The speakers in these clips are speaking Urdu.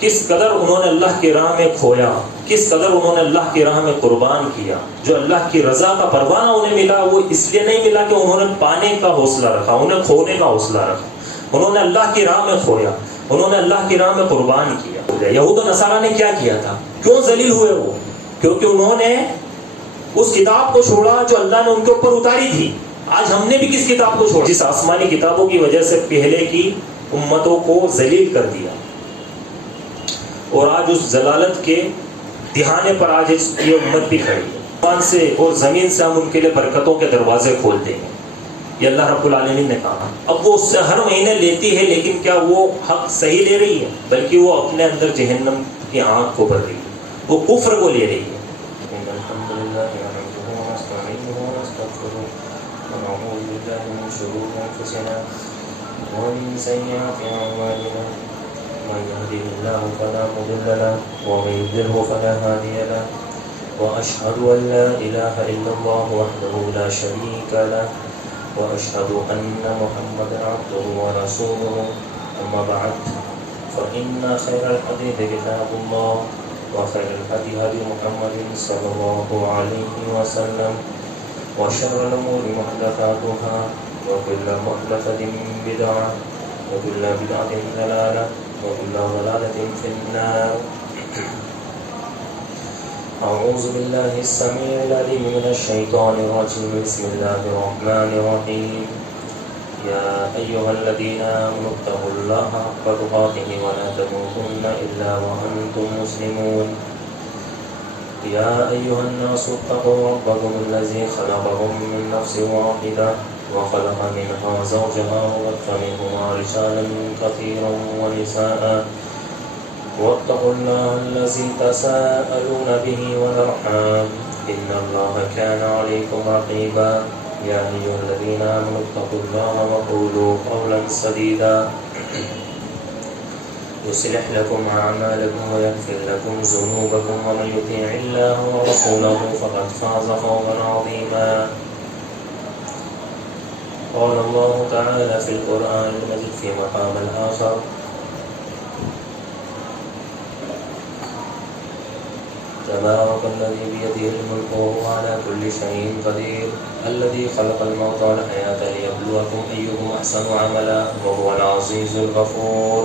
کس قدر انہوں نے اللہ کی راہ میں کھویا، کس قدر انہوں نے اللہ کی راہ میں قربان کیا. جو اللہ کی رضا کا پروانہ انہیں ملا وہ اس لیے نہیں ملا کہ انہوں نے پانے کا حوصلہ رکھا، انہیں کھونے کا حوصلہ رکھا. انہوں نے اللہ کی راہ میں کھویا، انہوں نے اللہ کی راہ میں قربان کیا. یہود و نصارہ نے کیا کیا تھا؟ کیوں ذلیل ہوئے وہ؟ کیونکہ انہوں نے اس کتاب کو چھوڑا جو اللہ نے ان کے اوپر اتاری تھی. آج ہم نے بھی کس کتاب کو چھوڑا؟ جس آسمانی کتابوں کی وجہ سے پہلے کی امتوں کو ذلیل کر دیا، اور آج اس ضلالت کے دہانے پر آج یہ امت بھی کھڑی ہے. آسمان سے اور زمین سے ہم ان کے لیے برکتوں کے دروازے کھول دیں گے، یہ اللہ رب العالمین نے کہا. اب وہ اس سے ہر مہینے لیتی ہے، لیکن کیا وہ حق صحیح لے رہی ہے؟ بلکہ وہ اپنے اندر جہنم کی آنکھ کو بھر رہی ہے، وہ کفر کو لے رہی ہے. ومن سيئات أعمالنا من يهده الله فلا مضل له ومن يضلل فلا هادي له وأشهد أن لا إله إلا الله وحده لا شريك له وأشهد أن محمدا عبده ورسوله. أما بعد فإن خير الحديث كتاب الله وخير الهدي هدي محمد صلى الله عليه وسلم وشر الأمور محدثاتها وكل محدثة بدعة وكل بدعة ضلالة وكل ضلالة في النار. أعوذ بالله السميع العليم من الشيطان الرجيم. بسم الله الرحمن الرحيم. يا أيها الذين آمنوا اتقوا الله حق تقاته ولا تموتن إلا وأنتم مسلمون. يا أيها الناس اتقوا ربكم الذي خلقكم من نفس واحدة وخلق منها زوجها وبث منهما رجالا كثيرا ونساء واتقوا الله الذي تساءلون به والأرحام إن الله كان عليكم رقيبا. يا أيها الذين آمنوا اتقوا الله وقولوا قولا سديدا يصلح لكم أعمالكم ويغفر لكم ذنوبكم ومن يطيع الله ورسوله فقد فاز فوزا عظيما. قال الله تعالى في القرآن المجيد في مقام الآخر تبارك الذي بيده الملك وهو على كل شيء قدير الذي خلق الموت والحياة ليبلوكم أيكم أحسن عملا وهو العزيز الغفور.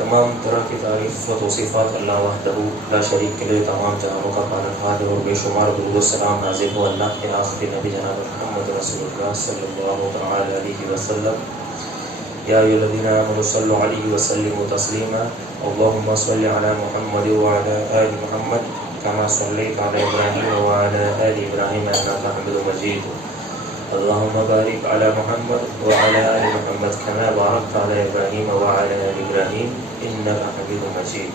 تمام طرح کی تعریف و توصیفات اللہ وحدہ لا شریک کے لیے. تمام جہانوں کا پالنہار اور بے شمار درود و سلام نازل ہو اللہ کے آخری نبی جناب محمد رسول اللہ صلی اللہ تعالی علیہ وسلم. یا ایھا الذین آمنوا صلوا علیہ وسلموا تسلیما. اللهم صل على محمد وعلى آل محمد كما صليت على إبراهيم وعلى آل إبراهيم إنك حميد مجيد. اللهم بارك على محمد وعلى آل محمد كما باركت على إبراهيم وعلى آل إبراهيم إنك حميد مجيد.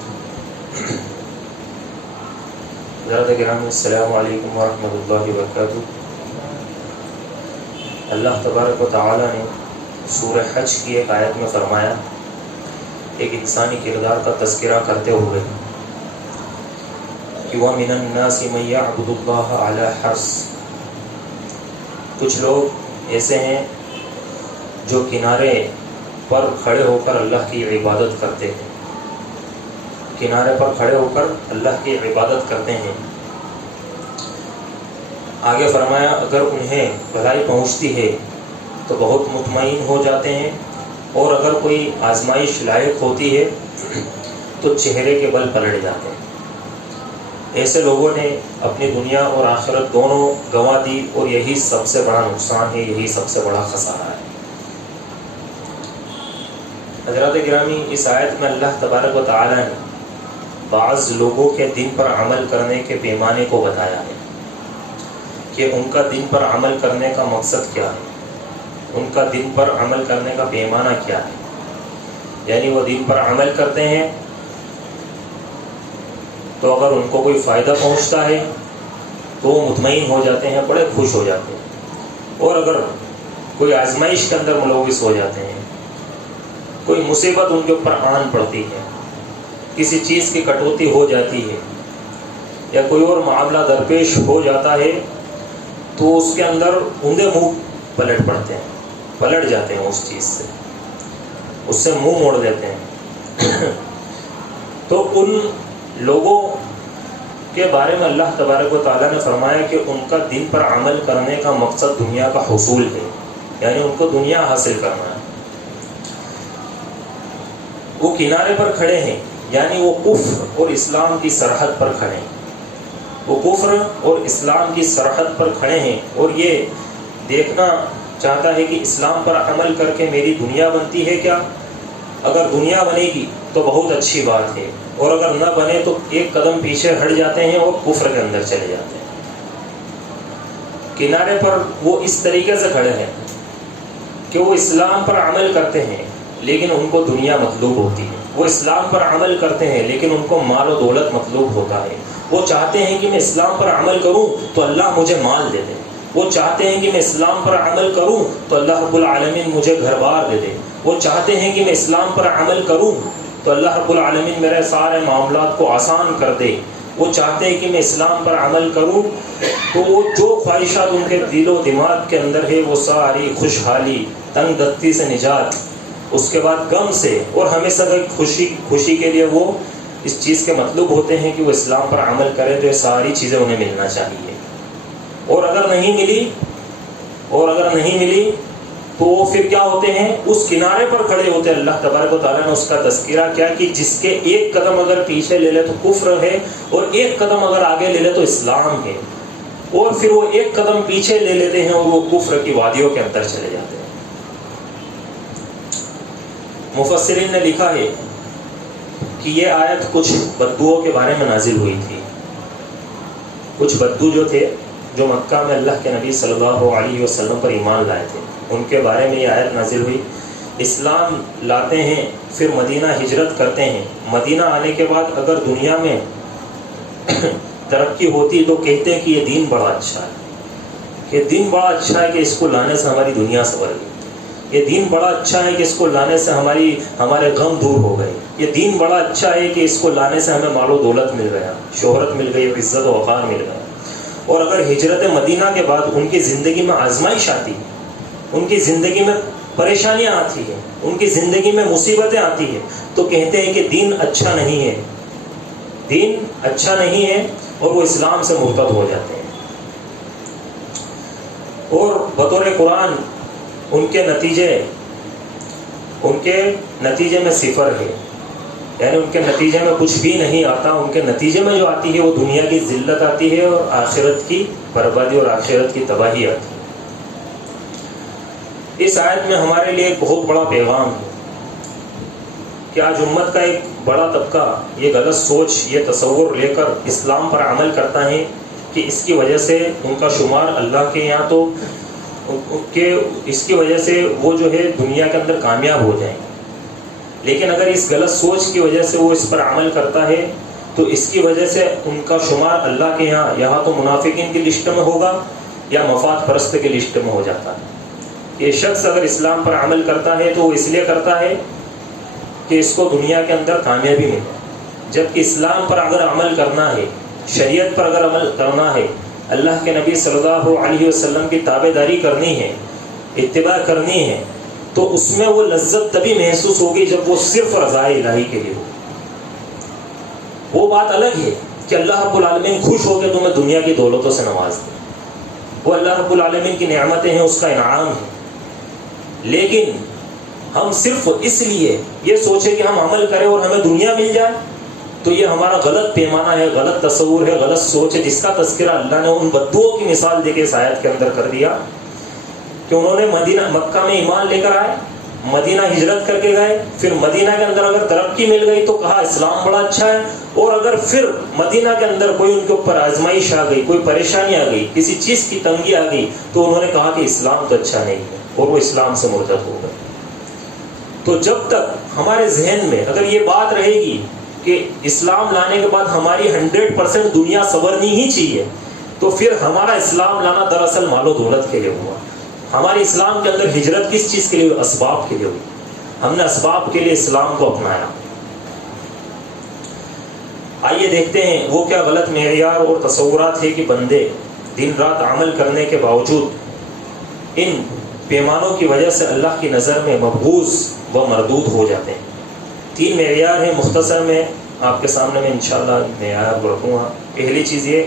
حضرات کرام السلام علیکم ورحمۃ اللہ وبرکاتہ. اللہ تبارک و تعالی نے سورہ حج کی ایک آیت میں فرمایا، ایک انسانی کردار کا تذکرہ کرتے ہوئے کہ وَمِنَ النَّاسِ مَن يَعْبُدُ اللَّهَ عَلَى حَرْصٍ. کچھ لوگ ایسے ہیں جو کنارے پر کھڑے ہو کر اللہ کی عبادت کرتے ہیں، کنارے پر کھڑے ہو کر اللہ کی عبادت کرتے ہیں. آگے فرمایا اگر انہیں بھلائی پہنچتی ہے تو بہت مطمئن ہو جاتے ہیں، اور اگر کوئی آزمائش لائق ہوتی ہے تو چہرے کے بل پلٹ جاتے ہیں. ایسے لوگوں نے اپنی دنیا اور آخرت دونوں گنوا دی، اور یہی سب سے بڑا نقصان ہے، یہی سب سے بڑا خسارہ ہے. حضرات گرامی، اس آیت میں اللہ تبارک و تعالی نے بعض لوگوں کے دین پر عمل کرنے کے پیمانے کو بتایا ہے کہ ان کا دین پر عمل کرنے کا مقصد کیا ہے، ان کا دین پر عمل کرنے کا پیمانہ کیا ہے. یعنی وہ دین پر عمل کرتے ہیں تو اگر ان کو کوئی فائدہ پہنچتا ہے تو وہ مطمئن ہو جاتے ہیں، بڑے خوش ہو جاتے ہیں، اور اگر کوئی آزمائش کے اندر ملوث ہو جاتے ہیں، کوئی مصیبت ان کے اوپر آن پڑتی ہے، کسی چیز کی کٹوتی ہو جاتی ہے یا کوئی اور معاملہ درپیش ہو جاتا ہے تو اس کے اندر اوندے منہ پلٹ پڑتے ہیں، پلٹ جاتے ہیں اس چیز سے، اس سے منہ موڑ دیتے ہیں. تو ان لوگوں کے بارے میں اللہ تبارک و تعالیٰ نے فرمایا کہ ان کا دین پر عمل کرنے کا مقصد دنیا کا حصول ہے، یعنی ان کو دنیا حاصل کرنا ہے۔ وہ کنارے پر کھڑے ہیں، یعنی وہ کفر اور اسلام کی سرحد پر کھڑے ہیں، وہ کفر اور اسلام کی سرحد پر کھڑے ہیں، اور یہ دیکھنا چاہتا ہے کہ اسلام پر عمل کر کے میری دنیا بنتی ہے کیا؟ اگر دنیا بنے گی تو بہت اچھی بات ہے، اور اگر نہ بنے تو ایک قدم پیچھے ہٹ جاتے ہیں اور کفر کے اندر چلے جاتے ہیں۔ کنارے پر وہ اس طریقے سے کھڑے ہیں کہ وہ اسلام پر عمل کرتے ہیں لیکن ان کو دنیا مطلوب ہوتی ہے، وہ اسلام پر عمل کرتے ہیں لیکن ان کو مال و دولت مطلوب ہوتا ہے۔ وہ چاہتے ہیں کہ میں اسلام پر عمل کروں تو اللہ مجھے مال دے دے، وہ چاہتے ہیں کہ میں اسلام پر عمل کروں تو اللہ رب العالمین مجھے گھر بار دے دے، وہ چاہتے ہیں کہ میں اسلام پر عمل کروں تو اللہ رب العالمین میرے سارے معاملات کو آسان کر دے، وہ چاہتے ہیں کہ میں اسلام پر عمل کروں تو وہ جو خواہشات ان کے دل و دماغ کے اندر ہے وہ ساری خوشحالی، تنگ دستی سے نجات، اس کے بعد غم سے اور ہمیشہ خوشی کے لیے وہ اس چیز کے مطلوب ہوتے ہیں کہ وہ اسلام پر عمل کرے تو یہ ساری چیزیں انہیں ملنا چاہیے۔ اور اگر نہیں ملی تو وہ پھر کیا ہوتے ہیں؟ اس کنارے پر کھڑے ہوتے ہیں۔ اللہ تبارک و تعالیٰ نے اس کا تذکرہ کیا کہ جس کے ایک قدم اگر پیچھے لے لے تو کفر ہے، اور ایک قدم اگر آگے لے لے تو اسلام ہے، اور پھر وہ ایک قدم پیچھے لے لیتے ہیں اور وہ کفر کی وادیوں کے اندر چلے جاتے ہیں۔ مفسرین نے لکھا ہے کہ یہ آیت کچھ بدوؤں کے بارے میں نازل ہوئی تھی۔ کچھ بدو جو تھے، جو مکہ میں اللہ کے نبی صلی اللہ علیہ وسلم پر ایمان لائے تھے، ان کے بارے میں یہ آیت نازل ہوئی۔ اسلام لاتے ہیں، پھر مدینہ ہجرت کرتے ہیں، مدینہ آنے کے بعد اگر دنیا میں ترقی ہوتی تو کہتے ہیں کہ یہ دین بڑا اچھا ہے، کہ دین بڑا اچھا ہے کہ اس کو لانے سے ہماری دنیا سنور گئی، یہ دین بڑا اچھا ہے کہ اس کو لانے سے ہمارے غم دور ہو گئے، یہ دین بڑا اچھا ہے کہ اس کو لانے سے ہمیں مال و دولت مل گیا، شہرت مل گئی، عزت و وقار مل گیا۔ اور اگر ہجرت مدینہ کے بعد ان کی زندگی میں آزمائش آتی ہے، ان کی زندگی میں پریشانیاں آتی ہیں، ان کی زندگی میں مصیبتیں آتی ہیں، تو کہتے ہیں کہ دین اچھا نہیں ہے، دین اچھا نہیں ہے، اور وہ اسلام سے مرتد ہو جاتے ہیں۔ اور بطور قرآن ان کے نتیجے میں صفر ہے، یعنی ان کے نتیجے میں کچھ بھی نہیں آتا، ان کے نتیجے میں جو آتی ہے وہ دنیا کی ذلت آتی ہے اور آخرت کی بربادی اور آخرت کی تباہی آتی ہے۔ اس آیت میں ہمارے لیے ایک بہت بڑا پیغام ہے کہ آج امت کا ایک بڑا طبقہ یہ غلط سوچ، یہ تصور لے کر اسلام پر عمل کرتا ہے کہ اس کی وجہ سے ان کا شمار اللہ کے یہاں تو کہ اس کی وجہ سے وہ جو ہے دنیا کے اندر کامیاب ہو جائیں۔ لیکن اگر اس غلط سوچ کی وجہ سے وہ اس پر عمل کرتا ہے تو اس کی وجہ سے ان کا شمار اللہ کے یہاں تو منافقین کی لسٹ میں ہوگا یا مفاد پرست کی لسٹ میں ہو جاتا ہے۔ یہ شخص اگر اسلام پر عمل کرتا ہے تو وہ اس لیے کرتا ہے کہ اس کو دنیا کے اندر کامیابی ملے، جبکہ اسلام پر اگر عمل کرنا ہے، شریعت پر اگر عمل کرنا ہے، اللہ کے نبی صلی اللہ علیہ وسلم کی تابع داری کرنی ہے، اتباع کرنی ہے، تو اس میں وہ لذت تبھی محسوس ہوگی جب وہ صرف رضائے الہی کے لیے ہو۔ وہ بات الگ ہے کہ اللہ رب العالمین خوش ہو کے تمہیں دنیا کی دولتوں سے نواز دے، وہ اللہ رب العالمین کی نعمتیں ہیں، اس کا انعام ہے۔ لیکن ہم صرف اس لیے یہ سوچے کہ ہم عمل کریں اور ہمیں دنیا مل جائے، تو یہ ہمارا غلط پیمانہ ہے، غلط تصور ہے، غلط سوچ ہے، جس کا تذکرہ اللہ نے ان بدوؤں کی مثال دے کے اس آیت کے اندر کر دیا کہ انہوں نے مکہ میں ایمان لے کر آئے، مدینہ ہجرت کر کے گئے، پھر مدینہ کے اندر اگر ترقی مل گئی تو کہا اسلام بڑا اچھا ہے، اور اگر پھر مدینہ کے اندر کوئی ان کے اوپر آزمائش آ گئی، کوئی پریشانی آ گئی، کسی چیز کی تنگی آ گئی، تو انہوں نے کہا کہ اسلام تو اچھا نہیں ہے، اور وہ اسلام سے مرتد ہو گئے۔ تو جب تک ہمارے ذہن میں اگر یہ بات رہے گی کہ اسلام لانے کے بعد ہماری 100% دنیا سنورنی ہی چاہیے، تو پھر ہمارا اسلام لانا دراصل مال و دولت کے لیے ہوا۔ ہمارے اسلام کے اندر ہجرت کس چیز کے لیے؟ اسباب کے لیے ہوئی۔ ہم نے اسباب کے لیے اسلام کو اپنایا۔ آئیے دیکھتے ہیں وہ کیا غلط معیار اور تصورات ہے کہ بندے دن رات عمل کرنے کے باوجود ان پیمانوں کی وجہ سے اللہ کی نظر میں مبغوض و مردود ہو جاتے ہیں۔ 3 معیار ہیں، مختصر میں آپ کے سامنے میں انشاءاللہ معیار رکھوں گا۔ پہلی چیز یہ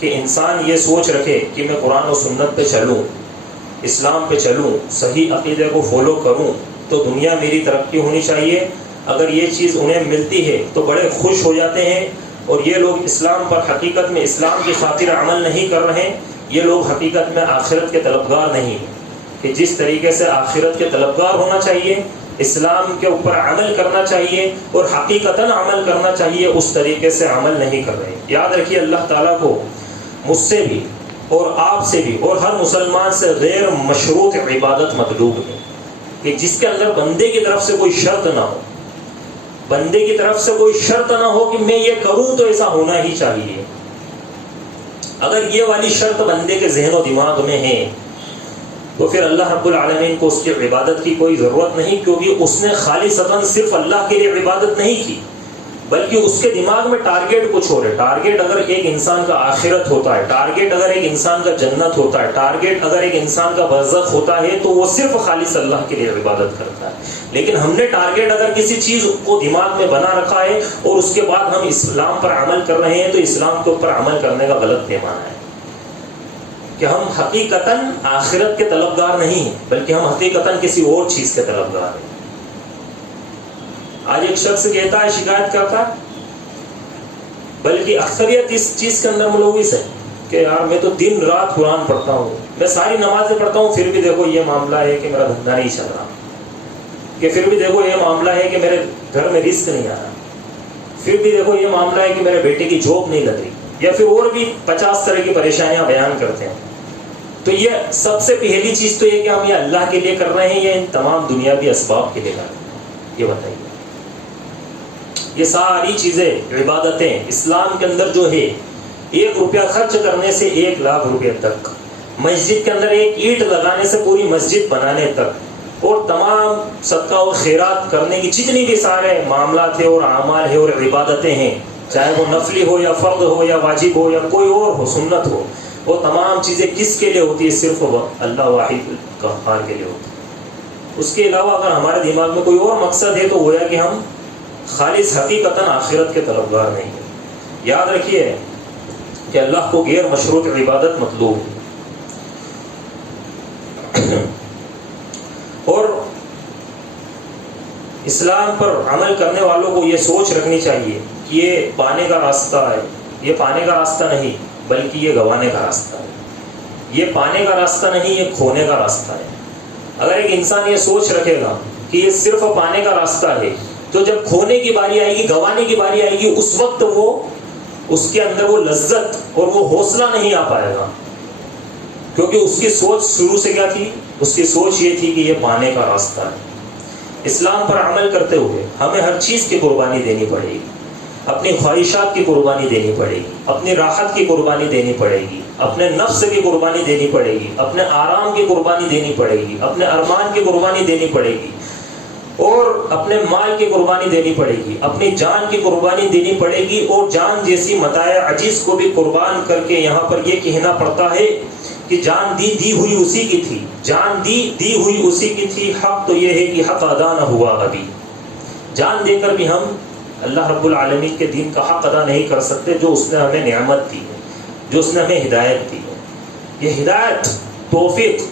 کہ انسان یہ سوچ رکھے کہ میں قرآن و سنت پہ چلوں، اسلام پہ چلوں، صحیح عقیدے کو فالو کروں تو دنیا میری ترقی ہونی چاہیے۔ اگر یہ چیز انہیں ملتی ہے تو بڑے خوش ہو جاتے ہیں، اور یہ لوگ اسلام پر حقیقت میں اسلام کی خاطر عمل نہیں کر رہے، یہ لوگ حقیقت میں آخرت کے طلبگار نہیں ہیں، کہ جس طریقے سے آخرت کے طلبگار ہونا چاہیے، اسلام کے اوپر عمل کرنا چاہیے اور حقیقتاً عمل کرنا چاہیے، اس طریقے سے عمل نہیں کر رہے۔ یاد رکھیے اللہ تعالیٰ کو مجھ سے بھی اور آپ سے بھی اور ہر مسلمان سے غیر مشروط عبادت مطلوب ہے، کہ جس کے اندر بندے کی طرف سے کوئی شرط نہ ہو، بندے کی طرف سے کوئی شرط نہ ہو کہ میں یہ کروں تو ایسا ہونا ہی چاہیے۔ اگر یہ والی شرط بندے کے ذہن و دماغ میں ہے تو پھر اللہ رب العالمین کو اس کی عبادت کی کوئی ضرورت نہیں، کیونکہ اس نے خالصتاً صرف اللہ کے لیے عبادت نہیں کی، بلکہ اس کے دماغ میں ٹارگیٹ کچھ اور ہے۔ ٹارگیٹ اگر ایک انسان کا آخرت ہوتا ہے، ٹارگیٹ اگر ایک انسان کا جنت ہوتا ہے، ٹارگیٹ اگر ایک انسان کا برزخ ہوتا ہے تو وہ صرف خالص اللہ کے لیے عبادت کرتا ہے۔ لیکن ہم نے ٹارگیٹ اگر کسی چیز کو دماغ میں بنا رکھا ہے اور اس کے بعد ہم اسلام پر عمل کر رہے ہیں تو اسلام کے اوپر عمل کرنے کا غلط پیمانہ ہے، کہ ہم حقیقتاً آخرت کے طلبگار نہیں ہیں، بلکہ ہم حقیقتاً کسی اور چیز کے طلبگار ہیں۔ آج ایک شخص کہتا ہے، شکایت کرتا ہے، بلکہ اکثریت اس چیز کے اندر ملوث ہے کہ یار میں تو دن رات قرآن پڑھتا ہوں، میں ساری نمازیں پڑھتا ہوں، پھر بھی دیکھو یہ معاملہ ہے کہ میرا دھندا نہیں چل رہا، کہ پھر بھی دیکھو یہ معاملہ ہے کہ میرے گھر میں رزق نہیں آ رہا، پھر بھی دیکھو یہ معاملہ ہے کہ میرے بیٹے کی جاب نہیں لگ رہی، یا پھر اور بھی 50 طرح کی پریشانیاں بیان کرتے ہیں۔ تو یہ سب سے پہلی چیز تو یہ کہ ہم یہ اللہ کے لیے کر رہے ہیں یا ان تمام دنیاوی اسباب کے لیے کر رہے ہیں؟ یہ بتائیے۔ یہ ساری چیزیں عبادتیں اسلام کے اندر جو ہے، 1 روپیہ خرچ کرنے سے 1 لاکھ روپے تک، مسجد کے اندر 1 اینٹ لگانے سے پوری مسجد بنانے تک، اور تمام صدقہ و خیرات کرنے کی جتنی بھی سارے معاملات ہیں اور اعمال ہیں اور عبادتیں ہیں، چاہے وہ نفلی ہو یا فرض ہو یا واجب ہو یا کوئی اور ہو، سنت ہو، وہ تمام چیزیں کس کے لیے ہوتی ہے؟ صرف اللہ واحد قہار کے لیے ہوتی ہے۔ اس کے علاوہ اگر ہمارے دماغ میں کوئی اور مقصد ہے تو گویا کہ ہم خالص حقیقتاً آخرت کے طلبگار نہیں ہیں۔ یاد رکھیے کہ اللہ کو غیر مشروط عبادت مطلوب ہے، اور اسلام پر عمل کرنے والوں کو یہ سوچ رکھنی چاہیے کہ یہ پانے کا راستہ ہے، یہ پانے کا راستہ نہیں بلکہ یہ گوانے کا راستہ ہے، یہ پانے کا راستہ نہیں، یہ کھونے کا راستہ ہے۔ اگر ایک انسان یہ سوچ رکھے گا کہ یہ صرف پانے کا راستہ ہے تو جب کھونے کی باری آئے گی، گوانے کی باری آئے گی، اس وقت وہ اس کے اندر وہ لذت اور وہ حوصلہ نہیں آ پائے گا، کیونکہ اس کی سوچ شروع سے کیا تھی؟ اس کی سوچ یہ تھی کہ یہ پانے کا راستہ ہے۔ اسلام پر عمل کرتے ہوئے ہمیں ہر چیز کی قربانی دینی پڑے گی، اپنی خواہشات کی قربانی دینی پڑے گی، اپنی راحت کی قربانی دینی پڑے گی، اپنے نفس کی قربانی دینی پڑے گی، اپنے آرام کی قربانی دینی پڑے گی، اپنے ارمان کی قربانی دینی پڑے گی، اور اپنے مال کی قربانی دینی پڑے گی، اپنی جان کی قربانی دینی پڑے گی، اور جان جیسی متاع عجیز کو بھی قربان کر کے یہاں پر یہ کہنا پڑتا ہے کہ جان دی ہوئی اسی کی تھی، جان دی ہوئی اسی کی تھی، حق تو یہ ہے کہ حق ادا نہ ہوا ابھی۔ جان دے کر بھی ہم اللہ رب العالمین کے دین کا حق ادا نہیں کر سکتے جو اس نے ہمیں نعمت دی ہے، جو اس نے ہمیں ہدایت دی ہے۔ یہ ہدایت، توفیق،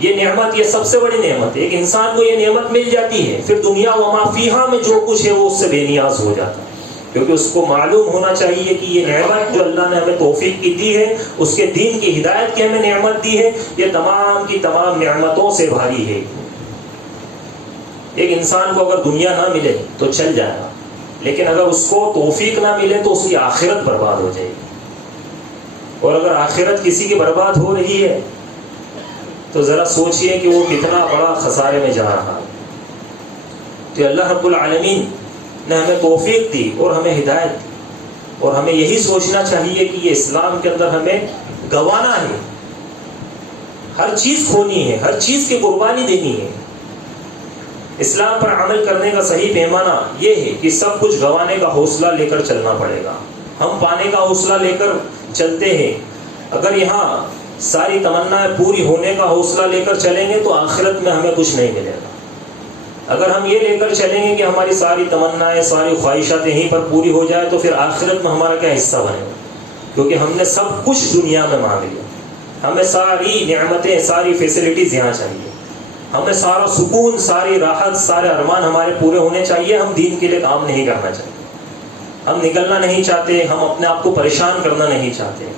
یہ نعمت، یہ سب سے بڑی نعمت ہے۔ ایک انسان کو یہ نعمت مل جاتی ہے، پھر دنیا و ما فیہا میں جو کچھ ہے وہ اس سے بے نیاز ہو جاتا ہے، کیونکہ اس کو معلوم ہونا چاہیے کہ یہ نعمت جو اللہ نے ہمیں توفیق کی دی ہے، اس کے دین کی ہدایت کی ہمیں نعمت دی ہے، یہ تمام کی تمام نعمتوں سے بھاری ہے۔ ایک انسان کو اگر دنیا نہ ملے تو چل جائے گا، لیکن اگر اس کو توفیق نہ ملے تو اس کی آخرت برباد ہو جائے گی، اور اگر آخرت کسی کی برباد ہو رہی ہے تو ذرا سوچئے کہ وہ کتنا بڑا خسارے میں جا رہا ہے۔ تو اللہ رب العالمین نے ہمیں توفیق دی اور ہمیں ہدایت دی، اور ہمیں یہی سوچنا چاہیے کہ یہ اسلام کے اندر ہمیں گوانا ہے، ہر چیز کھونی ہے، ہر چیز کی قربانی دینی ہے۔ اسلام پر عمل کرنے کا صحیح پیمانہ یہ ہے کہ سب کچھ گوانے کا حوصلہ لے کر چلنا پڑے گا۔ ہم پانے کا حوصلہ لے کر چلتے ہیں، اگر یہاں ساری تمنائیں پوری ہونے کا حوصلہ لے کر چلیں گے تو آخرت میں ہمیں کچھ نہیں ملے گا۔ اگر ہم یہ لے کر چلیں گے کہ ہماری ساری تمنائیں ساری خواہشات یہیں پر پوری ہو جائے تو پھر آخرت میں ہمارا کیا حصہ بنے گا؟ کیونکہ ہم نے سب کچھ دنیا میں مانگ لیا، ہمیں ساری نعمتیں ساری فیسلٹیز یہاں چاہیے، ہمیں سارا سکون ساری راحت سارے ارمان ہمارے پورے ہونے چاہیے، ہم دین کے لیے کام نہیں کرنا چاہتے، ہم نکلنا نہیں چاہتے، ہم اپنے آپ کو پریشان کرنا نہیں چاہتے،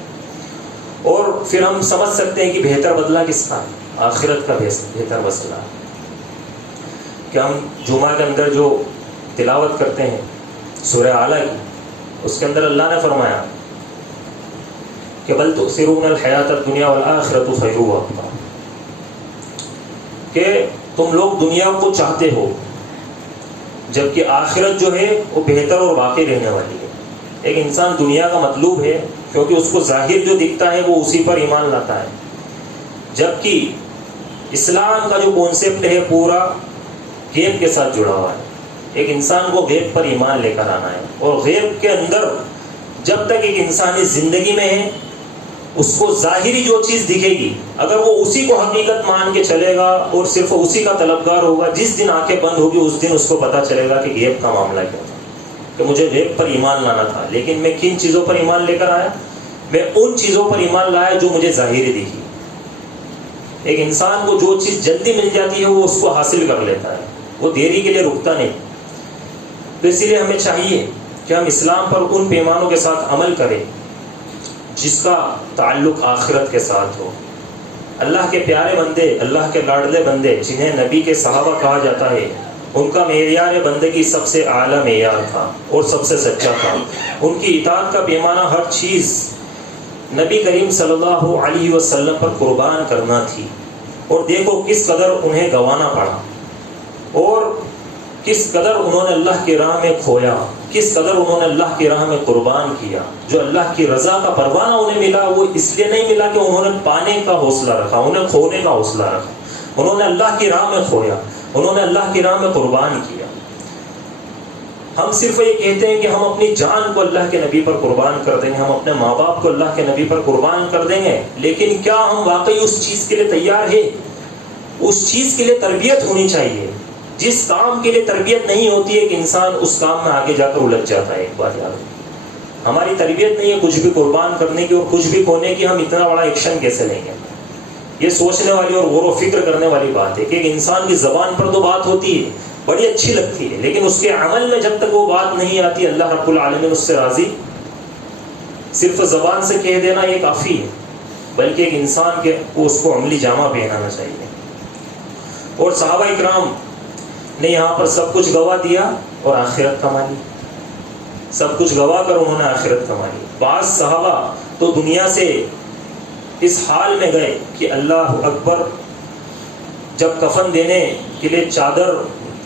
اور پھر ہم سمجھ سکتے ہیں کہ بہتر بدلہ کس کا ہے؟ آخرت کا بہتر بدلہ کہ ہم جمعہ کے اندر جو تلاوت کرتے ہیں سورہ اعلیٰ کی، اس کے اندر اللہ نے فرمایا کہ بل تؤثرون الحیات الدنیا والآخرۃ خیر وابقیٰ، کہ تم لوگ دنیا کو چاہتے ہو جبکہ آخرت جو ہے وہ بہتر اور باقی رہنے والی ہے۔ ایک انسان دنیا کا مطلوب ہے کیونکہ اس کو ظاہر جو دکھتا ہے وہ اسی پر ایمان لاتا ہے، جبکہ اسلام کا جو کانسیپٹ ہے پورا غیب کے ساتھ جڑا ہوا ہے۔ ایک انسان کو غیب پر ایمان لے کر آنا ہے، اور غیب کے اندر جب تک ایک انسان اس زندگی میں ہے اس کو ظاہری جو چیز دکھے گی اگر وہ اسی کو حقیقت مان کے چلے گا اور صرف اسی کا طلبگار ہوگا، جس دن آنکھیں بند ہوگی اس دن اس کو پتہ چلے گا کہ غیب کا معاملہ کیا تھا، کہ مجھے غیب پر ایمان لانا تھا، لیکن میں کن چیزوں پر ایمان لے کر آیا؟ میں ان چیزوں پر ایمان لایا جو مجھے ظاہری دکھی۔ ایک انسان کو جو چیز جلدی مل جاتی ہے وہ اس کو حاصل کر لیتا ہے، وہ دیری کے لیے رکتا نہیں۔ تو اسی لیے ہمیں چاہیے کہ ہم اسلام پر ان پیمانوں کے ساتھ عمل کریں جس کا تعلق آخرت کے ساتھ ہو۔ اللہ کے پیارے بندے، اللہ کے لاڈلے بندے جنہیں نبی کے صحابہ کہا جاتا ہے، ان کا معیار بندگی سب سے اعلیٰ معیار تھا اور سب سے سچا تھا۔ ان کی اطاعت کا پیمانہ ہر چیز نبی کریم صلی اللہ علیہ وسلم پر قربان کرنا تھی، اور دیکھو کس قدر انہیں گنوانا پڑا اور کس قدر انہوں نے اللہ کی راہ میں کھویا، کس قدر انہوں نے اللہ کی راہ میں قربان کیا۔ جو اللہ کی رضا کا پروانہ انہیں ملا وہ اس لیے نہیں ملا کہ انہوں نے پانے کا حوصلہ رکھا، انہیں کھونے کا حوصلہ رکھا، انہوں نے اللہ کی راہ میں کھویا، انہوں نے اللہ کی راہ میں قربان کیا۔ ہم صرف یہ کہتے ہیں کہ ہم اپنی جان کو اللہ کے نبی پر قربان کر دیں گے، ہم اپنے ماں باپ کو اللہ کے نبی پر قربان کر دیں گے، لیکن کیا ہم واقعی اس چیز کے لیے تیار ہیں؟ اس چیز کے لیے تربیت ہونی چاہیے۔ جس کام کے لیے تربیت نہیں ہوتی ہے کہ انسان اس کام میں آگے جا کر الجھ جاتا ہے۔ ایک بات یاد رکھیں، ہماری تربیت نہیں ہے کچھ بھی قربان کرنے کی اور کچھ بھی کھونے کی، ہم اتنا بڑا ایکشن کیسے لیں گے؟ یہ سوچنے والی اور غور و فکر کرنے والی بات ہے کہ ایک انسان کی زبان پر تو بات ہوتی ہے، بڑی اچھی لگتی ہے، لیکن اس کے عمل میں جب تک وہ بات نہیں آتی اللہ رب العالمین اس سے راضی۔ صرف زبان سے کہہ دینا یہ کافی ہے، بلکہ ایک انسان کے اس کو عملی جامہ پہنانا چاہیے۔ اور صحابہ اکرام نے یہاں پر سب کچھ گوا دیا اور آخرت کما لی، سب کچھ گوا کر انہوں نے آخرت کما لی۔ بعض صحابہ تو دنیا سے اس حال میں گئے کہ اللہ اکبر، جب کفن دینے کے لیے چادر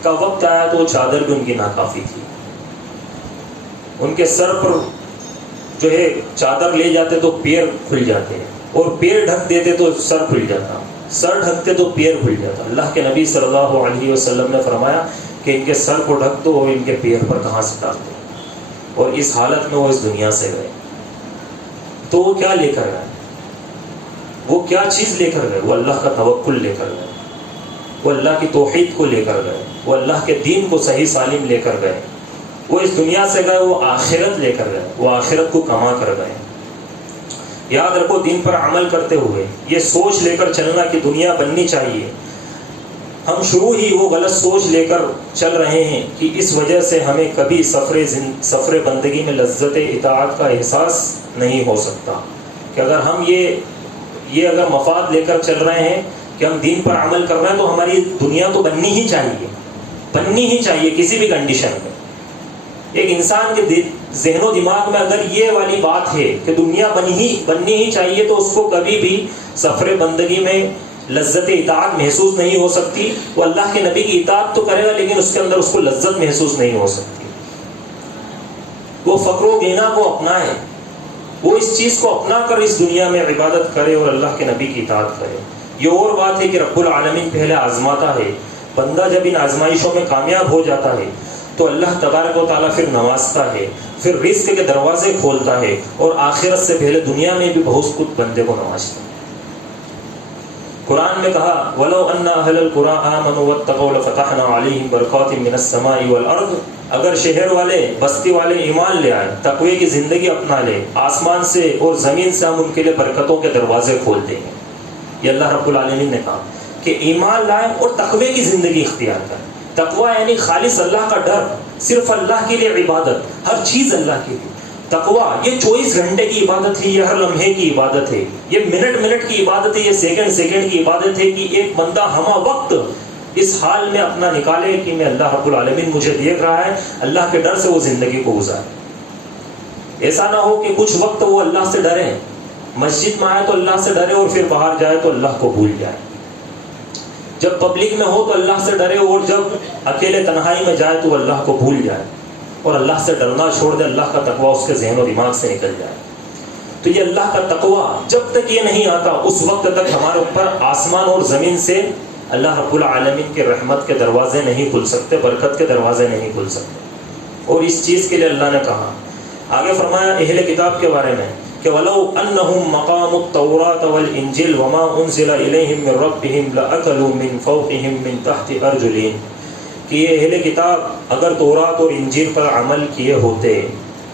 کا وقت آیا تو وہ چادر بھی ان کی ناکافی تھی، ان کے سر پر جو ہے چادر لے جاتے تو پیر کھل جاتے ہیں، اور پیر ڈھک دیتے تو سر کھل جاتا، سر ڈھکتے تو پیر کھل جاتا۔ اللہ کے نبی صلی اللہ علیہ وسلم نے فرمایا کہ ان کے سر کو ڈھک دو اور ان کے پیر پر کہاں سے ڈال دو، اور اس حالت میں وہ اس دنیا سے گئے۔ تو وہ کیا لے کر گئے؟ وہ کیا چیز لے کر گئے؟ وہ اللہ کا توکل لے کر گئے، وہ اللہ کی توحید کو لے کر گئے، وہ اللہ کے دین کو صحیح سالم لے کر گئے۔ وہ اس دنیا سے گئے، وہ آخرت لے کر گئے، وہ آخرت کو کما کر گئے۔ یاد رکھو، دین پر عمل کرتے ہوئے یہ سوچ لے کر چلنا کہ دنیا بننی چاہیے، ہم شروع ہی وہ غلط سوچ لے کر چل رہے ہیں کہ اس وجہ سے ہمیں کبھی سفر بندگی میں لذت اطاعت کا احساس نہیں ہو سکتا۔ کہ اگر ہم یہ اگر مفاد لے کر چل رہے ہیں کہ ہم دین پر عمل کر رہے ہیں تو ہماری دنیا تو بننی ہی چاہیے کسی بھی کنڈیشن میں۔ ایک انسان کے ذہن و دماغ میں اگر یہ والی بات ہے کہ دنیا بننی ہی چاہیے تو اس کو کبھی بھی سفر بندگی میں لذت اطاعت محسوس نہیں ہو سکتی۔ وہ اللہ کے نبی کی اطاعت تو کرے گا لیکن اس کے اندر اس کو لذت محسوس نہیں ہو سکتی۔ وہ فقر و غنا کو اپنائے، وہ اس چیز کو اپنا کر اس دنیا میں عبادت کرے اور اللہ کے نبی کی اطاعت کرے۔ یہ اور بات ہے کہ رب العالمین پہلے آزماتا ہے، بندہ جب ان آزمائشوں میں کامیاب ہو جاتا ہے تو اللہ تبارک و تعالیٰ پھر نوازتا ہے، پھر رزق کے دروازے کھولتا ہے، اور آخرت سے پہلے دنیا میں بھی بہت کچھ بندے کو نوازتا ہے۔ قرآن میں کہا وَلَوْ أَنَّ أَهْلَ الْقُرَىٰ آمَنُوا وَاتَّقَوْا لَفَتَحْنَا عَلَيْهِمْ بَرَكَاتٍ مِّنَ السَّمَاءِ وَالْأَرْضِ، اگر شہر والے بستی والے ایمان لے آئے، تقوی کی زندگی اپنا لے، آسمان سے اور زمین سے ہم ان کے لیے برکتوں کے دروازے کھول دیں گے۔ یہ اللہ رب العالمین نے کہا کہ ایمان لائے اور تقوی کی زندگی اختیار کریں۔ تقوی یعنی خالص اللہ کا ڈر، صرف اللہ کے لیے عبادت، ہر چیز اللہ کے لیے۔ تقوی یہ 24 گھنٹے کی عبادت ہے، یہ ہر لمحے کی عبادت ہے، یہ منٹ کی عبادت ہے، یہ سیکنڈ کی عبادت ہے کہ ایک بندہ ہمہ وقت اس حال میں اپنا نکالے کہ میں اللہ رب العالمین مجھے دیکھ رہا ہے، اللہ کے ڈر سے وہ زندگی کو گزارے۔ ایسا نہ ہو کہ کچھ وقت وہ اللہ سے ڈرے، مسجد میں آئے تو اللہ سے ڈرے اور پھر باہر جائے تو اللہ کو بھول جائے، جب پبلک میں ہو تو اللہ سے ڈرے اور جب اکیلے تنہائی میں جائے تو اللہ کو بھول جائے اور اللہ سے ڈرنا چھوڑ دے، اللہ کا تقوی اس کے ذہن و دماغ سے نکل جائے۔ تو یہ اللہ کا تقوی جب تک یہ نہیں آتا اس وقت تک ہمارے اوپر آسمان اور زمین سے اللہ رب العالمین کے رحمت کے دروازے نہیں کھل سکتے، برکت کے دروازے نہیں کھل سکتے۔ اور اس چیز کے لیے اللہ نے کہا، آگے فرمایا اہل کتاب کے بارے میں کہ وَلَوْ أَنَّهُمْ مَقَامُوا التَّوْرَاةَ وَالْإِنْجِيلَ وَمَا أُنزِلَ إِلَيْهِمْ مِنْ رَبِّهِمْ لَأَكَلُوا مِنْ فَوْقِهِمْ مِنْ تَحْتِ أَرْجُلِهِمْ، کہ یہ اہل کتاب اگر تورات اور انجیل پر عمل کیے ہوتے،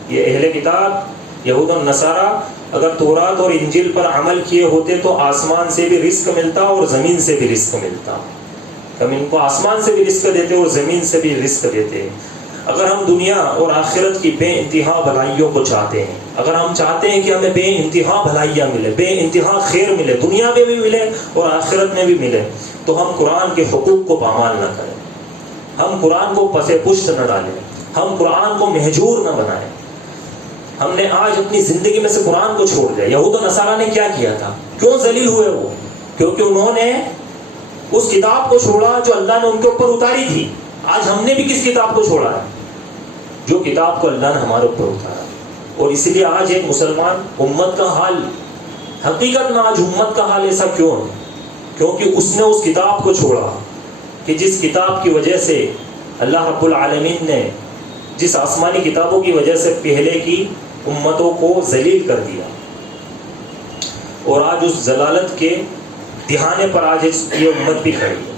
یہ اہل کتاب یہود و نصارہ اگر تورات اور انجیل پر عمل کیے ہوتے تو آسمان سے بھی رزق ملتا اور زمین سے بھی رزق ملتا۔ ہم ان کو آسمان سے بھی رزق دیتے اور زمین سے بھی رزق دیتے۔ اگر ہم دنیا اور آخرت کی بے انتہا بھلائیوں کو چاہتے ہیں، اگر ہم چاہتے ہیں کہ ہمیں بے انتہا بھلائیاں ملے، بے انتہا خیر ملے، دنیا میں بھی ملے اور آخرت میں بھی ملے، تو ہم قرآن کے حقوق کو پامال نہ کریں، ہم قرآن کو پس پشت نہ ڈالیں، ہم قرآن کو مہجور نہ بنائیں۔ ہم نے آج اپنی زندگی میں سے قرآن کو چھوڑ دیا۔ یہود و نصارہ نے کیا کیا تھا؟ کیوں ذلیل ہوئے وہ؟ کیونکہ انہوں نے اس کتاب کو چھوڑا جو اللہ نے ان کے اوپر اتاری تھی۔ آج ہم نے بھی کس کتاب کو چھوڑا ہے؟ جو کتاب کو اللہ نے ہمارے اوپر اتارا۔ اور اس لیے آج ایک مسلمان امت کا حال، حقیقت میں آج امت کا حال ایسا کیوں ہے؟ کیونکہ اس نے اس کتاب کو چھوڑا کہ جس کتاب کی وجہ سے اللہ رب العالمین نے، جس آسمانی کتابوں کی وجہ سے پہلے کی امتوں کو ذلیل کر دیا، اور آج اس ضلالت کے دہانے پر آج یہ امت بھی کھڑی ہے۔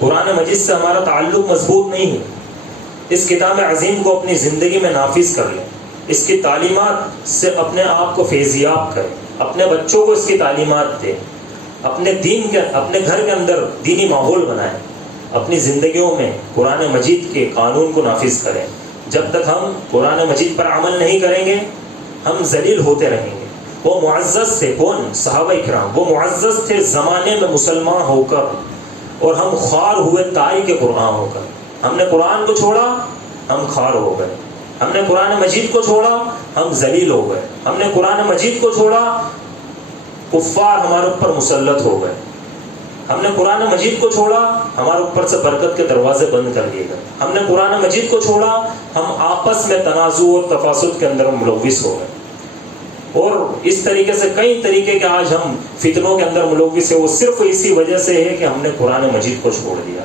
قرآن مجید سے ہمارا تعلق مضبوط نہیں ہے۔ اس کتاب عظیم کو اپنی زندگی میں نافذ کر لیں، اس کی تعلیمات سے اپنے آپ کو فیضیاب کریں، اپنے بچوں کو اس کی تعلیمات دیں، اپنے گھر کے اندر دینی ماحول بنائیں، اپنی زندگیوں میں قرآن مجید کے قانون کو نافذ کریں۔ جب تک ہم قرآن مجید پر عمل نہیں کریں گے ہم ذلیل ہوتے رہیں گے۔ وہ معزز تھے، کون؟ صحابہ اکرام، وہ معزز تھے زمانے میں مسلمان ہو کر، اور ہم خوار ہوئے تارک قرآن ہو کر۔ ہم نے قرآن کو چھوڑا، ہم خوار ہو گئے۔ ہم نے قرآن مجید کو چھوڑا، ہم ذلیل ہو گئے۔ ہم نے قرآن مجید کو چھوڑا، کفار ہمارے اوپر مسلط ہو گئے۔ ہم نے قرآن مجید کو چھوڑا، ہمارے اوپر سے برکت کے دروازے بند کر دیے گئے۔ ہم نے قرآن مجید کو چھوڑا، ہم آپس میں تنازع اور تفاسد کے اندر ملوث ہو گئے۔ اور اس طریقے سے کئی طریقے کے آج ہم فتنوں کے اندر ملوث ہیں، وہ صرف اسی وجہ سے ہے کہ ہم نے قرآن مجید کو چھوڑ دیا۔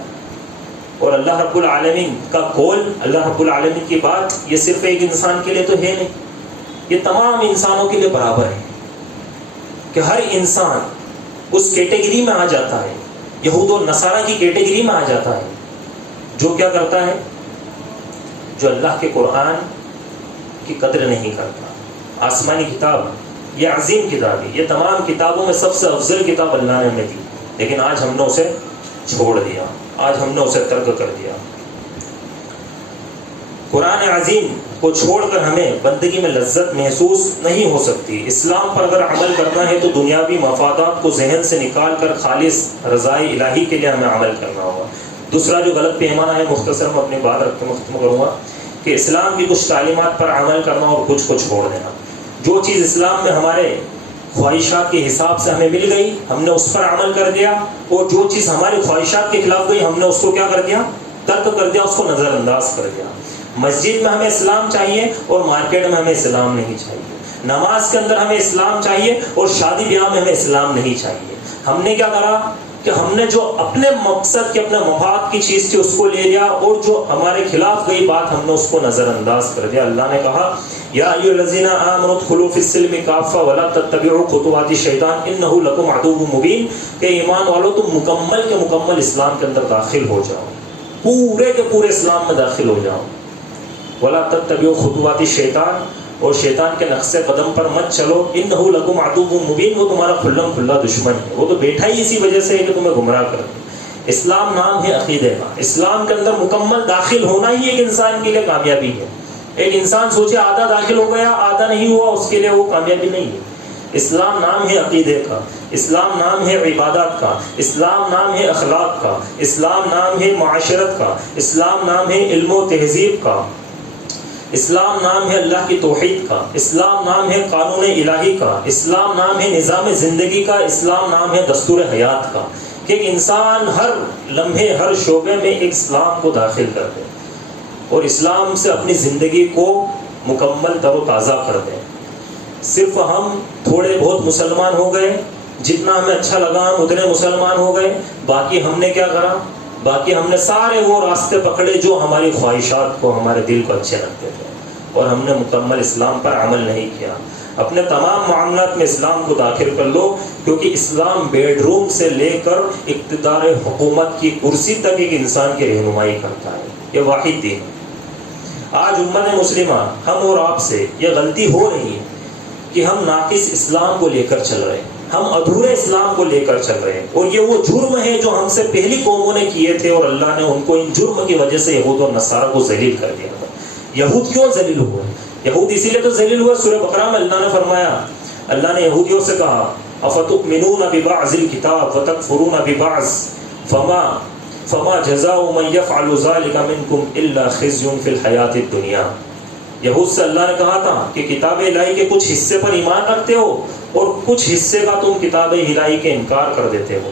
اور اللہ رب العالمین کا قول، اللہ رب العالمین کی بات، یہ صرف ایک انسان کے لیے تو ہے نہیں، یہ تمام انسانوں کے لیے برابر ہے کہ ہر انسان اس کیٹیگری میں آ جاتا ہے، یہود و نصارہ کی کیٹیگری میں آ جاتا ہے، جو کیا کرتا ہے؟ جو اللہ کے قرآن کی قدر نہیں کرتا۔ آسمانی کتاب یہ عظیم کتاب ہے، یہ تمام کتابوں میں سب سے افضل کتاب اللہ نے ہمیں دی، لیکن آج ہم نے اسے چھوڑ دیا، آج ہم نے اسے ترک کر دیا۔ قرآن عظیم کو چھوڑ کر ہمیں بندگی میں لذت محسوس نہیں ہو سکتی۔ اسلام پر اگر عمل کرنا ہے تو دنیاوی مفادات کو ذہن سے نکال کر خالص رضائے الہی کے لیے ہمیں عمل کرنا ہوگا۔ دوسرا جو غلط پیمانہ ہے، مختصر میں اپنی بات رکھ کے ختم کروں گا، کہ اسلام کی کچھ تعلیمات پر عمل کرنا اور کچھ کو چھوڑ دینا۔ جو چیز اسلام میں ہمارے خواہشات کے حساب سے ہمیں مل گئی ہم نے اس پر عمل کر دیا، اور جو چیز ہماری خواہشات کے خلاف گئی ہم نے اس کو کیا کر دیا؟ ترک کر دیا، اس کو نظر انداز کر دیا۔ مسجد میں ہمیں اسلام چاہیے اور مارکیٹ میں ہمیں اسلام نہیں چاہیے۔ نماز کے اندر ہمیں اسلام چاہیے اور شادی بیاہ میں ہمیں اسلام نہیں چاہیے۔ ہم نے کیا کرا؟ کہ ہم نے جو اپنے مقصد کے اپنے مفاد کی چیز تھی اس کو لے لیا اور جو ہمارے خلاف گئی بات ہم نے اس کو نظر انداز کر دیا. اللہ نے کہا یا ایھا الذین آمنوا ادخلوا فی السلم کافۃ ولا تتبعوا خطوات الشیطان انہ لکم عدو مبین، کہ ایمان والو تم مکمل کے مکمل اسلام کے اندر داخل ہو جاؤ، پورے کے پورے اسلام میں داخل ہو جاؤ. ولا تتبعوا خطوات الشیطان، اور شیطان کے نقش قدم پر مت چلو. انہ لکم عدو مبین، وہ تمہارا کھلم کھلا دشمن ہے، وہ تو بیٹھا ہی اسی وجہ سے ہے کہ تمہیں گمراہ کر دے. اسلام نام ہے عقیدے کا، اسلام کے اندر مکمل داخل ہونا ہی ایک انسان کے لیے کامیابی ہے. ایک انسان سوچے آدھا داخل ہو گیا آدھا نہیں ہوا، اس کے لیے وہ کامیابی نہیں ہے. اسلام نام ہے عقیدے کا، اسلام نام ہے عبادات کا، اسلام نام ہے اخلاق کا، اسلام نام ہے معاشرت کا، اسلام نام ہے علم و تہذیب کا، اسلام نام ہے اللہ کی توحید کا، اسلام نام ہے قانون الہی کا، اسلام نام ہے نظام زندگی کا، اسلام نام ہے دستور حیات کا. کہ ایک انسان ہر لمحے ہر شعبے میں ایک اسلام کو داخل کر دے اور اسلام سے اپنی زندگی کو مکمل تر و تازہ کر دے. صرف ہم تھوڑے بہت مسلمان ہو گئے، جتنا ہمیں اچھا لگا ہم اتنے مسلمان ہو گئے، باقی ہم نے کیا کرا؟ باقی ہم نے سارے وہ راستے پکڑے جو ہماری خواہشات کو ہمارے دل کو اچھے لگتے تھے، اور ہم نے مکمل اسلام پر عمل نہیں کیا. اپنے تمام معاملات میں اسلام کو داخل کر لو، کیونکہ اسلام بیڈ روم سے لے کر اقتدار حکومت کی کرسی تک ایک انسان کی رہنمائی کرتا ہے. یہ واحد دین. آج امت مسلمہ ہم اور آپ سے یہ غلطی ہو رہی ہے کہ ہم ناقص اسلام کو لے کر چل رہے ہیں، ہم ادھورے اسلام کو لے کر چل رہے ہیں، اور یہ وہ جرم ہے جو ہم سے پہلی قوموں نے کیے تھے، اور اللہ نے ان کو ان جرم کی وجہ سے یہود اور نصارہ کو ذلیل کر دیا تھا. یہود کیوں ذلیل ہوئے؟ یہود اسی لیے تو ذلیل ہوئے. سورہ بقرہ میں اللہ نے فرمایا، اللہ نے یہودیوں سے کہا افتؤمنون ببعض الکتاب وتکفرون ببعض فما جزاء من يفعل ذلك منكم الا خزي في الحیاۃ الدنیا. یہود سے اللہ نے کہا تھا کہ کتاب الہی کے کچھ حصے پر ایمان رکھتے ہو اور کچھ حصے کا تم کتاب الہی کے انکار کر دیتے ہو.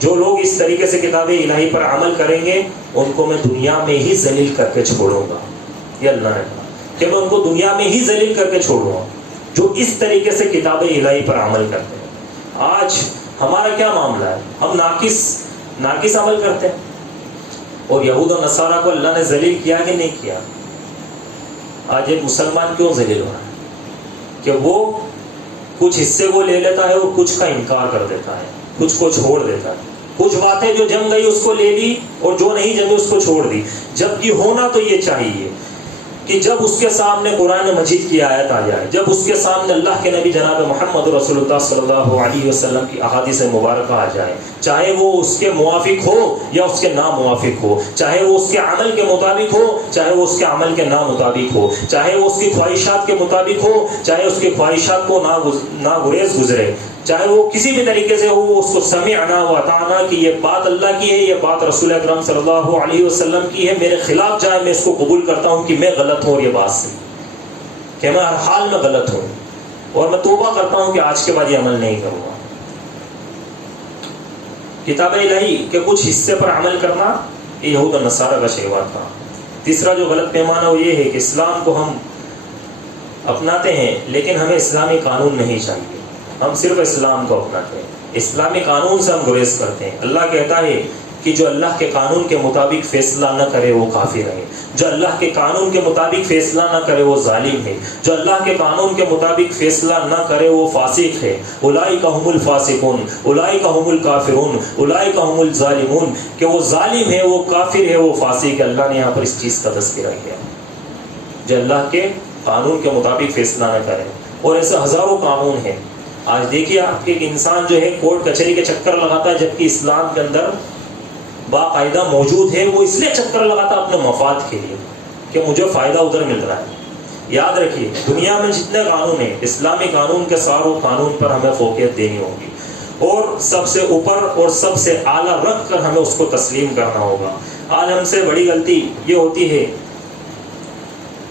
جو لوگ اس طریقے سے کتاب الہی پر عمل کریں گے ان کو میں دنیا میں ہی ذلیل کر کے چھوڑوں گا. یہ اللہ نے کہا کہ میں ان کو دنیا میں ہی ذلیل کر کے چھوڑوں گا جو اس طریقے سے کتاب الہی پر عمل کرتے ہیں. آج ہمارا کیا معاملہ ہے؟ ہم ناقص عمل کرتے ہیں، اور یہود و نصارہ کو اللہ نے ذلیل کیا کہ نہیں کیا؟ آج ایک مسلمان کیوں ذلیل ہو رہا ہے؟ کہ وہ کچھ حصے کو لے لیتا ہے اور کچھ کا انکار کر دیتا ہے، کچھ کو چھوڑ دیتا ہے. کچھ باتیں جو جم گئی اس کو لے لی اور جو نہیں جمی اس کو چھوڑ دی. جبکہ ہونا تو یہ چاہیے کہ جب اس کے سامنے قرآن مجید کی آیت آ جائے، جب اس کے سامنے اللہ کے نبی جناب محمد رسول اللہ صلی اللہ علیہ وسلم کی احادیث مبارکہ آ جائے، چاہے وہ اس کے موافق ہو یا اس کے ناموافق ہو، چاہے وہ اس کے عمل کے مطابق ہو چاہے وہ اس کے عمل کے نامطابق ہو، چاہے وہ اس کی خواہشات کے مطابق ہو چاہے اس کی خواہشات کو ناگریز گزرے، چاہے وہ کسی بھی طریقے سے ہو، وہ اس کو سمعنا و اطعنا کہ یہ بات اللہ کی ہے، یہ بات رسول اکرم صلی اللہ علیہ وسلم کی ہے، میرے خلاف جائے میں اس کو قبول کرتا ہوں کہ میں غلط ہوں، اور یہ بات سے کہ میں ہر حال میں غلط ہوں، اور میں توبہ کرتا ہوں کہ آج کے بعد یہ عمل نہیں کروں گا. کتاب الہی کے کچھ حصے پر عمل کرنا یہ یہود و نصارہ کا شیوا تھا. تیسرا جو غلط پیمانہ وہ یہ ہے کہ اسلام کو ہم اپناتے ہیں لیکن ہمیں اسلامی قانون نہیں چاہیے. ہم صرف اسلام کو اپناتے ہیں، اسلامی قانون سے ہم گریز کرتے ہیں. اللہ کہتا ہے کہ جو اللہ کے قانون کے مطابق فیصلہ نہ کرے وہ کافر ہے، جو اللہ کے قانون کے مطابق فیصلہ نہ کرے وہ ظالم ہے، جو اللہ کے قانون کے مطابق فیصلہ نہ کرے وہ فاسق ہے. اولئک هم الفاسقون اولئک هم الکافرون اولئک هم الظالمون، کہ وہ ظالم ہے، وہ کافر ہے، وہ فاسق ہے. اللہ نے یہاں پر اس چیز کا تذکرہ کیا جو اللہ کے قانون کے مطابق فیصلہ نہ کرے. اور ایسے ہزاروں قانون ہیں. آج دیکھیے آپ کے ایک انسان جو ہے کورٹ کچہری کے چکر لگاتا ہے، جبکہ اسلام کے اندر باقاعدہ موجود ہے. وہ اس لیے چکر لگاتا ہے اپنے مفاد کے لیے کہ مجھے فائدہ ادھر مل رہا ہے. یاد رکھیے دنیا میں جتنے قانون ہیں اسلامی قانون کے ساروں قانون پر ہمیں فوقیت دینی ہوگی، اور سب سے اوپر اور سب سے اعلیٰ رکھ کر ہمیں اس کو تسلیم کرنا ہوگا. آج ہم سے بڑی غلطی یہ ہوتی ہے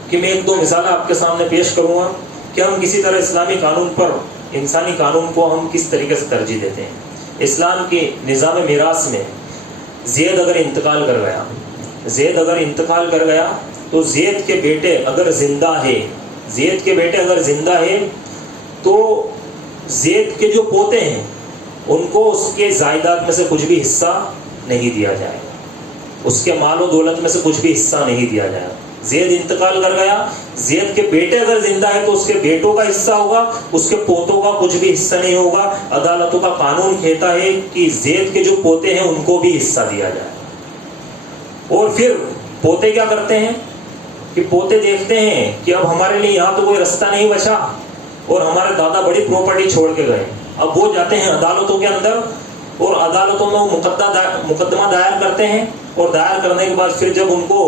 کہ میں ایک دو مثالیں آپ کے سامنے پیش کروں گا کہ ہم کسی طرح اسلامی قانون پر انسانی قانون کو ہم کس طریقے سے ترجیح دیتے ہیں. اسلام کے نظام میراث میں زید اگر انتقال کر گیا تو زید کے بیٹے اگر زندہ ہے تو زید کے جو پوتے ہیں ان کو اس کے جائیداد میں سے کچھ بھی حصہ نہیں دیا جائے گا، اس کے مال و دولت میں سے کچھ بھی حصہ نہیں دیا جائے گا۔ زید انتقال کر گیا، زید کے بیٹے اگر زندہ ہے تو اس کے بیٹوں کا حصہ ہوگا، اس کے پوتوں کا کچھ بھی حصہ نہیں ہوگا۔ عدالتوں کا قانون کہتا ہے کہ زید کے جو پوتے ہیں ان کو بھی حصہ دیا جائے گا۔ اور پھر پوتے کیا کرتے ہیں کہ پوتے دیکھتے ہیں کہ اب ہمارے لیے یہاں تو کوئی رستہ نہیں بچا اور ہمارے دادا بڑی پراپرٹی چھوڑ کے گئے، اب وہ جاتے ہیں عدالتوں کے اندر اور عدالتوں میں وہ مقدمہ دائر کرتے ہیں، اور دائر کرنے کے بعد پھر جب ان کو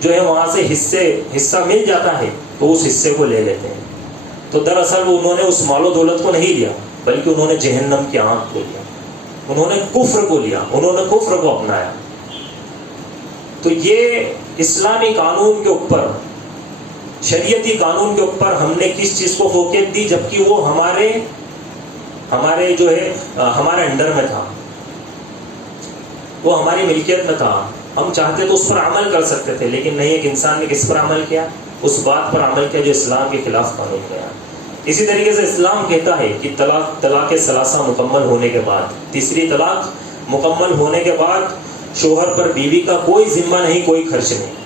جو ہے وہاں سے حصہ مل جاتا ہے تو اس حصے کو لے لیتے ہیں۔ تو دراصل انہوں نے اس مال و دولت کو نہیں لیا، بلکہ انہوں نے جہنم کی آنکھ کو لیا، انہوں نے کفر کو لیا، انہوں نے کفر کو اپنایا۔ تو یہ اسلامی قانون کے اوپر، شریعتی قانون کے اوپر ہم نے کس چیز کو فوقیت دی، جبکہ وہ ہمارے جو ہے ہمارے انڈر میں تھا، وہ ہماری ملکیت میں تھا، ہم چاہتے تو اس پر عمل کر سکتے تھے، لیکن نہیں، ایک انسان نے کس پر عمل کیا؟ اس بات پر عمل کیا جو اسلام کے خلاف قانون گیا۔ اسی طریقے سے اسلام کہتا ہے کہ طلاق ثلاثہ مکمل ہونے کے بعد، تیسری طلاق مکمل ہونے کے بعد شوہر پر بیوی کا کوئی ذمہ نہیں، کوئی خرچ نہیں۔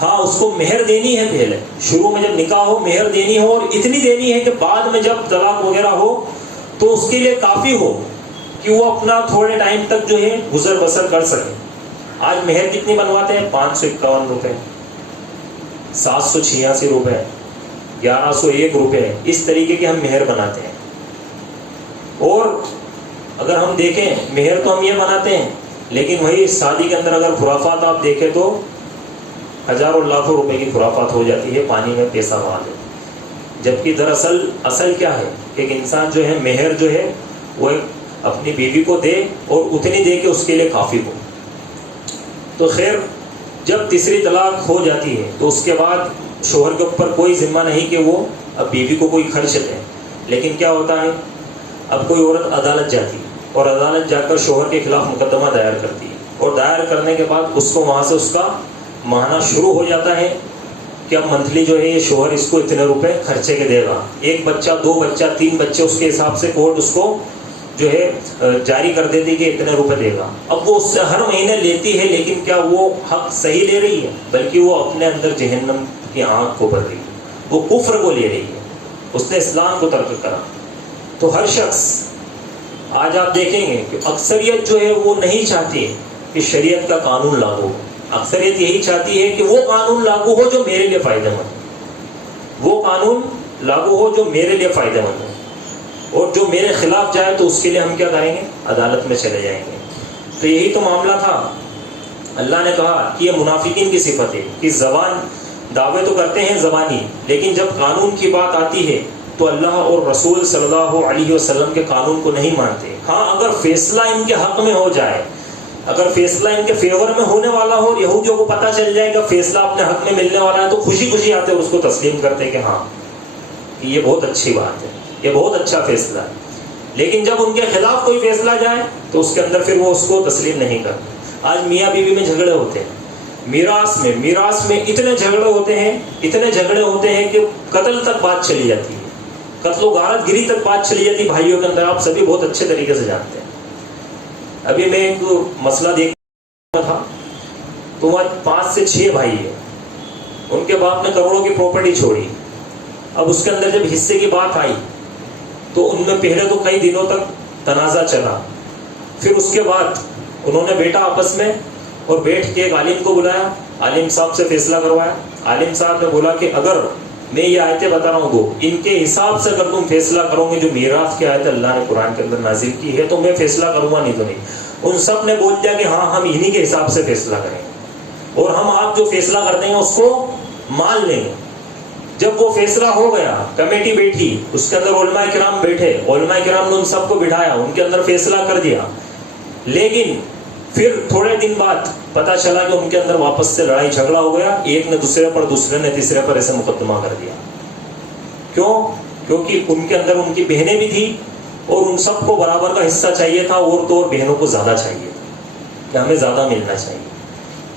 ہاں، اس کو مہر دینی ہے، پہلے شروع میں جب نکاح ہو مہر دینی ہو، اور اتنی دینی ہے کہ بعد میں جب طلاق وغیرہ ہو تو اس کے لیے کافی ہو کہ وہ اپنا تھوڑے ٹائم تک جو ہے گزر بسر کر سکے۔ آج مہر کتنی بنواتے ہیں؟ 551 روپے، 786 روپے، 1101 روپے، اس طریقے کے ہم مہر بناتے ہیں۔ اور اگر ہم دیکھیں مہر تو ہم یہ بناتے ہیں، لیکن وہی شادی کے اندر اگر خرافات آپ دیکھیں تو ہزاروں لاکھوں روپے کی خرافات ہو جاتی ہے، پانی میں پیسہ بہا دے۔ جبکہ دراصل اصل کیا ہے کہ ایک انسان جو ہے مہر جو ہے وہ اپنی بیوی کو دے اور اتنی دے کہ اس کے لیے کافی ہو۔ تو خیر، جب تیسری طلاق ہو جاتی ہے تو اس کے بعد شوہر کے اوپر کوئی ذمہ نہیں کہ وہ اب بیوی کو کوئی خرچ دے، لیکن کیا ہوتا ہے، اب کوئی عورت عدالت جاتی ہے اور عدالت جا کر شوہر کے خلاف مقدمہ دائر کرتی ہے، اور دائر کرنے کے بعد اس کو وہاں سے اس کا ماہانہ شروع ہو جاتا ہے کہ اب منتھلی جو ہے یہ شوہر اس کو اتنے روپے خرچے کے دے گا، 1 بچہ 2 بچہ 3 بچے، اس کے حساب سے کورٹ اس کو جو ہے جاری کر دیتی کہ اتنے روپے دے گا۔ اب وہ اس سے ہر مہینے لیتی ہے، لیکن کیا وہ حق صحیح لے رہی ہے؟ بلکہ وہ اپنے اندر جہنم کی آنکھ کو بھر رہی ہے، وہ کفر کو لے رہی ہے، اس نے اسلام کو ترک کرا۔ تو ہر شخص، آج آپ دیکھیں گے کہ اکثریت جو ہے وہ نہیں چاہتی کہ شریعت کا قانون لاگو ہو، اکثریت یہی چاہتی ہے کہ وہ قانون لاگو ہو جو میرے لیے فائدہ مند، وہ قانون لاگو ہو جو میرے لیے فائدہ مند ہو، اور جو میرے خلاف جائے تو اس کے لیے ہم کیا کریں گے؟ عدالت میں چلے جائیں گے۔ تو یہی تو معاملہ تھا۔ اللہ نے کہا کہ یہ منافقین کی صفت ہے کہ زبان دعوے تو کرتے ہیں زبانی، لیکن جب قانون کی بات آتی ہے تو اللہ اور رسول صلی اللہ علیہ وسلم کے قانون کو نہیں مانتے۔ ہاں، اگر فیصلہ ان کے حق میں ہو جائے، اگر فیصلہ ان کے فیور میں ہونے والا ہو، یہودیوں کو پتہ چل جائے گا فیصلہ اپنے حق میں ملنے والا ہے، تو خوشی خوشی آتے اور اس کو تسلیم کرتے کہ ہاں یہ بہت اچھی بات ہے، یہ بہت اچھا فیصلہ ہے۔ لیکن جب ان کے خلاف کوئی فیصلہ جائے تو اس کے اندر پھر وہ اس کو تسلیم نہیں کرتے۔ آج میاں بیوی میں جھگڑے ہوتے ہیں، میراث میں اتنے جھگڑے ہوتے ہیں کہ قتل تک بات چلی جاتی ہے، قتل و غارت گری تک بات چلی جاتی ہے بھائیوں کے اندر، آپ سبھی بہت اچھے طریقے سے جانتے ہیں۔ ابھی میں ایک مسئلہ دیکھ رہا تھا، تو وہ 5 سے 6 بھائی ہیں، ان کے باپ نے کروڑوں کی پراپرٹی چھوڑی۔ اب اس کے اندر جب حصے کی بات آئی تو ان میں پہلے تو کئی دنوں تک تنازع چلا، پھر اس کے بعد انہوں نے بیٹا آپس میں اور بیٹھ کے ایک عالم کو بلایا، عالم صاحب سے فیصلہ کروایا۔ عالم صاحب نے بولا کہ اگر میں یہ آیتیں بتا رہا ہوں دو، ان کے حساب سے اگر تم فیصلہ کرو گے، جو میراث کی آیت اللہ نے قرآن کے اندر نازل کی ہے، تو میں فیصلہ کروں گا، نہیں تو نہیں۔ ان سب نے بول دیا کہ ہاں ہم انہی کے حساب سے فیصلہ کریں گے، اور ہم آپ جو فیصلہ کر دیں گے اس کو مان لیں گے۔ جب وہ فیصلہ ہو گیا، کمیٹی بیٹھی، اس کے اندر علماء کرام بیٹھے، علماء کرام نے ان سب کو بٹھایا، ان کے اندر فیصلہ کر دیا، لیکن پھر تھوڑے دن بعد پتہ چلا کہ ان کے اندر واپس سے لڑائی جھگڑا ہو گیا، ایک نے دوسرے پر، دوسرے نے تیسرے پر ایسے مقدمہ کر دیا۔ کیوں؟ کیونکہ ان کے اندر ان کی بہنیں بھی تھیں اور ان سب کو برابر کا حصہ چاہیے تھا، اور تو اور بہنوں کو زیادہ چاہیے تھا کہ ہمیں زیادہ ملنا چاہیے۔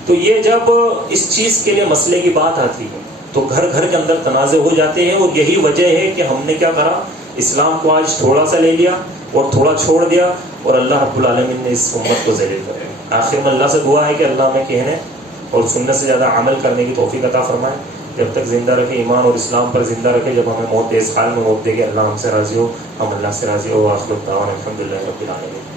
تو یہ جب اس چیز کے لیے مسئلے کی بات آتی ہے تو گھر گھر کے اندر تنازع ہو جاتے ہیں، اور یہی وجہ ہے کہ ہم نے کیا کرا، اسلام کو آج تھوڑا سا لے لیا، اور تھوڑا چھوڑ دیا اور اللہ رب العالمین نے اس امت کو ذلیل کر دیا۔ آخر میں اللہ سے دعا ہے کہ اللہ میں کہنے اور سنت سے زیادہ عمل کرنے کی توفیق عطا فرمائے، جب تک زندہ رکھے ایمان اور اسلام پر زندہ رکھے، جب ہمیں موت دے اس حال میں موت دے کہ اللہ ہم سے راضی ہو، ہم اللہ سے راضی ہو۔ وآخر دعوانا الحمدللہ رب العالمین۔